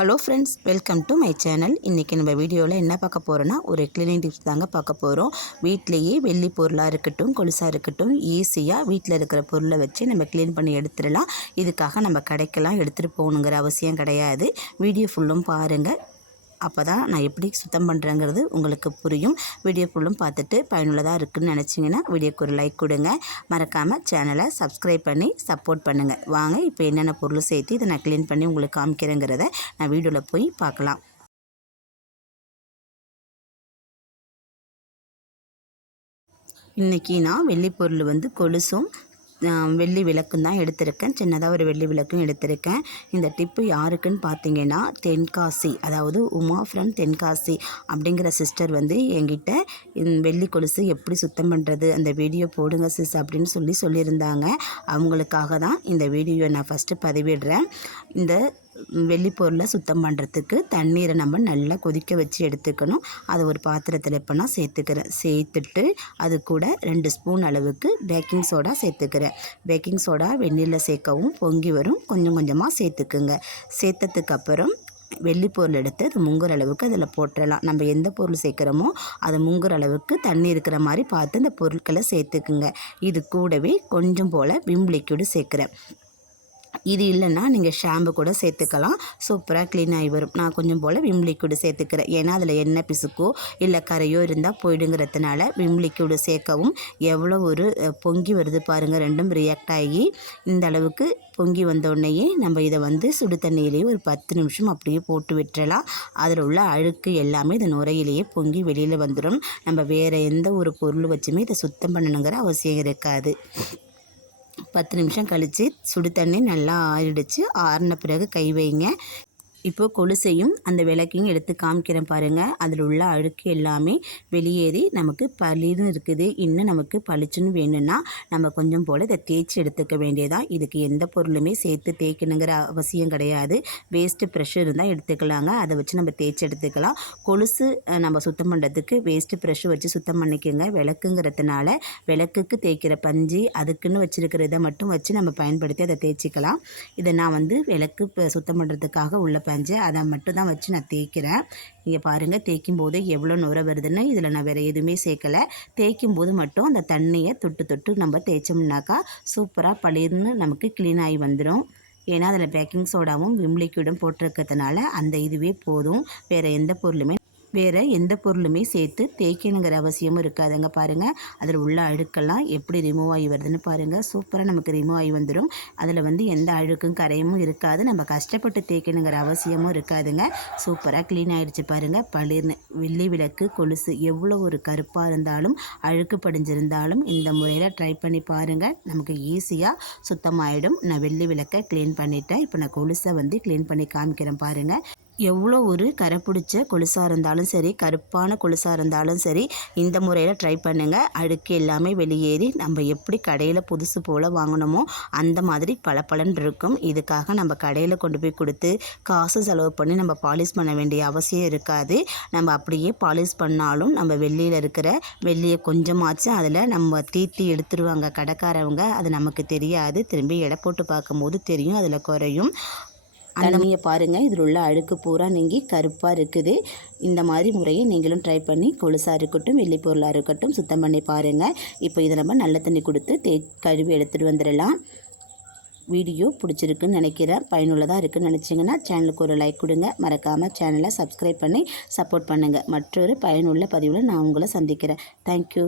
Hello friends, welcome to my channel. இன்றைக்கி நம்ம வீடியோவில் என்ன பார்க்க போகிறோன்னா, ஒரு க்ளீனிங் டிப்ஸ் தாங்க பார்க்க போகிறோம். வீட்டிலையே வெள்ளி பொருளாக இருக்கட்டும், கொலுசாக இருக்கட்டும், ஈஸியாக வீட்டில் இருக்கிற பொருளை வச்சு நம்ம க்ளீன் பண்ணி எடுத்துடலாம். இதுக்காக நம்ம கடைக்கெல்லாம் எடுத்துகிட்டு போகணுங்கிற அவசியம் கிடையாது. வீடியோ ஃபுல்லும் பாருங்கள். அப்போ தான் நான் எப்படி சுத்தம் பண்ணுறேங்கிறது உங்களுக்கு புரியும். வீடியோ ஃபுல்லும் பார்த்துட்டு பயனுள்ளதாக இருக்குதுன்னு நினச்சிங்கன்னா வீடியோக்கு ஒரு லைக் கொடுங்க. மறக்காமல் சேனலை சப்ஸ்கிரைப் பண்ணி சப்போர்ட் பண்ணுங்கள். வாங்க இப்போ என்னென்ன பொருள் சேர்த்து இதை நான் க்ளீன் பண்ணி உங்களுக்கு காமிக்கிறேங்கிறத நான் வீடியோவில் போய் பார்க்கலாம். இன்றைக்கி நான் வெள்ளி பொருள் கொலுசும் வெள்ளி விளக்கும் தான் எடுத்திருக்கேன். சின்னதாக ஒரு வெள்ளி விளக்கும் எடுத்திருக்கேன். இந்த டிப்பு யாருக்குன்னு பார்த்தீங்கன்னா, தென்காசி, அதாவது உமா ஃப்ரம் தென்காசி அப்படிங்கிற சிஸ்டர் என்கிட்ட வெள்ளி கொலுசு எப்படி சுத்தம் பண்ணுறது, அந்த வீடியோ போடுங்க சிஸ் அப்படின்னு சொல்லியிருந்தாங்க. அவங்களுக்காக தான் இந்த வீடியோ நான் ஃபஸ்ட்டு பதிவிடுறேன். இந்த வெள்ளி பொருளை சுத்தம் பண்ணுறதுக்கு தண்ணீரை நம்ம நல்லா கொதிக்க வச்சு எடுத்துக்கணும். அதை ஒரு பாத்திரத்தில் இப்போ நான் சேர்த்துட்டு அது கூட 2 ஸ்பூன் அளவுக்கு பேக்கிங் சோடா சேர்த்துக்கிறேன். பேக்கிங் சோடா வெந்நீரில் சேர்க்கவும் பொங்கி வரும். கொஞ்சம் கொஞ்சமாக சேர்த்துக்குங்க. சேர்த்ததுக்கப்புறம் வெள்ளி பொருள் எடுத்து அது முங்குற அளவுக்கு அதில் போட்டுடலாம். நம்ம எந்த பொருள் சேர்க்குறோமோ அது முங்குற அளவுக்கு தண்ணி இருக்கிற மாதிரி பார்த்து இந்த பொருட்களை சேர்த்துக்குங்க. இது கூடவே கொஞ்சம் போல் விம் லிக்விடு சேர்க்குறேன். இது இல்லைன்னா நீங்கள் ஷாம்பு கூட சேர்த்துக்கலாம். சூப்பராக க்ளீன் ஆகி வரும். நான் கொஞ்சம் போல் விம் லிக்விடு சேர்த்துக்கிறேன். ஏன்னா அதில் எண்ணெய் பிசுக்கோ இல்லை கரையோ இருந்தால் போயிடுங்கிறதுனால விம் லிக்விடு சேர்க்கவும் எவ்வளோ ஒரு பொங்கி வருது பாருங்கள். ரெண்டும் ரியாக்ட் ஆகி இந்த அளவுக்கு பொங்கி வந்தோடனேயே நம்ம இதை சுடு தண்ணியிலேயே ஒரு 10 நிமிஷம் அப்படியே போட்டு விட்டுறலாம். அதில் உள்ள அழுக்கு எல்லாமே இந்த நுரையிலேயே பொங்கி வெளியில் வந்துடும். நம்ம வேறு எந்த ஒரு பொருள் வச்சுமே இதை சுத்தம் பண்ணணுங்கிற அவசியம் இருக்காது. 10 நிமிஷம் கழித்து சுடு தண்ணி நல்லா ஆறிடுச்சு. ஆறின பிறகு கை வைங்க. இப்போது கொலுசையும் அந்த விளக்கையும் எடுத்து காமிக்கிறேன் பாருங்கள். அதில் உள்ள அழுக்கு எல்லாமே வெளியேறி நமக்கு பளிர்னு இருக்குது. இன்னும் நமக்கு பளிச்சுன்னு வேணும்னா நம்ம கொஞ்சம் போல் இதை தேய்ச்சி எடுத்துக்க வேண்டியதான். இதுக்கு எந்த பொருளுமே சேர்த்து தேய்க்கணுங்கிற அவசியம் கிடையாது. வேஸ்ட்டு ப்ரெஷ் இருந்தால் எடுத்துக்கலாங்க. அதை வச்சு நம்ம தேய்ச்சி எடுத்துக்கலாம். கொலுசு நம்ம சுத்தம் பண்ணுறதுக்கு வேஸ்ட்டு ப்ரெஷ் வச்சு சுத்தம் பண்ணிக்கோங்க. விளக்குங்கிறதுனால விளக்குக்கு தேய்க்கிற பஞ்சு அதுக்குன்னு வச்சுருக்கிற இதை மட்டும் வச்சு நம்ம பயன்படுத்தி அதை தேய்ச்சிக்கலாம். இதை நான் விளக்கு சுத்தம் பண்ணுறதுக்காக உள்ள பஞ்சு அதை மட்டும் தான் வச்சு நான் தேய்க்கிறேன். இங்கே பாருங்கள், தேய்க்கும் போது எவ்வளோ நுரை வருதுன்னு. இதில் நான் வேறு எதுவுமே சேர்க்கலை. தேய்க்கும் போது மட்டும் அந்த தண்ணியை தொட்டு நம்ம தேய்ச்சோம்னாக்கா சூப்பராக பளிர்னு நமக்கு க்ளீன் ஆகி வந்துடும். ஏன்னா அதில் பேக்கிங் சோடாவும் விம் லிக்விடும் போட்டிருக்கிறதுனால அந்த இதுவே போதும். வேறு எந்த பொருளுமே சேர்த்து தேய்க்கணுங்கிற அவசியமும் இருக்காதுங்க. பாருங்கள், அதில் உள்ள அழுக்கெல்லாம் எப்படி ரிமூவ் ஆகி வருதுன்னு பாருங்கள். சூப்பராக நமக்கு ரிமூவ் ஆகி வந்துடும். அதில் எந்த அழுக்கும் கரையமும் இருக்காது. நம்ம கஷ்டப்பட்டு தேய்க்கணுங்கிற அவசியமும் இருக்காதுங்க. சூப்பராக க்ளீன் ஆகிடுச்சு பாருங்கள். பளிர்னு வெள்ளி விளக்கு கொலுசு எவ்வளோ ஒரு கருப்பாக இருந்தாலும் அழுக்கு படிஞ்சிருந்தாலும் இந்த முறையில் ட்ரை பண்ணி பாருங்கள். நமக்கு ஈஸியாக சுத்தமாகிடும். நான் வெள்ளி விளக்கை க்ளீன் பண்ணிவிட்டேன். இப்போ நான் கொலுசை க்ளீன் பண்ணி காமிக்கிறேன் பாருங்கள். எவ்வளோ ஒரு கரை பிடிச்ச கொலுசாக இருந்தாலும் சரி, கருப்பான கொலுசாக இருந்தாலும் சரி, இந்த முறையில் ட்ரை பண்ணுங்கள். அழுக்கு எல்லாமே வெளியேறி நம்ம எப்படி கடையில் புதுசு போல் வாங்கினோமோ அந்த மாதிரி பளபளன்னு இருக்கும். இதுக்காக நம்ம கடையில் கொண்டு போய் கொடுத்து காசு செலவு பண்ணி நம்ம பாலிஷ் பண்ண வேண்டிய அவசியம் இருக்காது. நம்ம அப்படியே பாலிஷ் பண்ணாலும் நம்ம வெள்ளியில் இருக்கிற வெள்ளியை கொஞ்சமாச்சும் அதில் நம்ம தீத்தி எடுத்துருவாங்க கடைக்காரவங்க. அது நமக்கு தெரியாது. திரும்பி எடை போட்டு பார்க்கும்போது தெரியும் அதில் குறையும். தண்ணியை பாருங்கள், இதில் உள்ள அழுக்கு பூரா நீங்கி கருப்பாக இருக்குது. இந்த மாதிரி முறையை நீங்களும் ட்ரை பண்ணி கொலுசாக இருக்கட்டும் வெள்ளி பொருளாக இருக்கட்டும் சுத்தம் பண்ணி பாருங்கள். இப்போ இதை நம்ம நல்ல தண்ணி கொடுத்து கழுவி எடுத்துகிட்டு வந்துடலாம். வீடியோ பிடிச்சிருக்குன்னு நினைக்கிறேன். பயனுள்ளதாக இருக்குதுன்னு நினச்சிங்கன்னா சேனலுக்கு ஒரு லைக் கொடுங்க. மறக்காமல் சேனலை சப்ஸ்கிரைப் பண்ணி சப்போர்ட் பண்ணுங்கள். மற்றொரு பயனுள்ள பதிவில் நான் உங்களை சந்திக்கிறேன். தேங்க்யூ.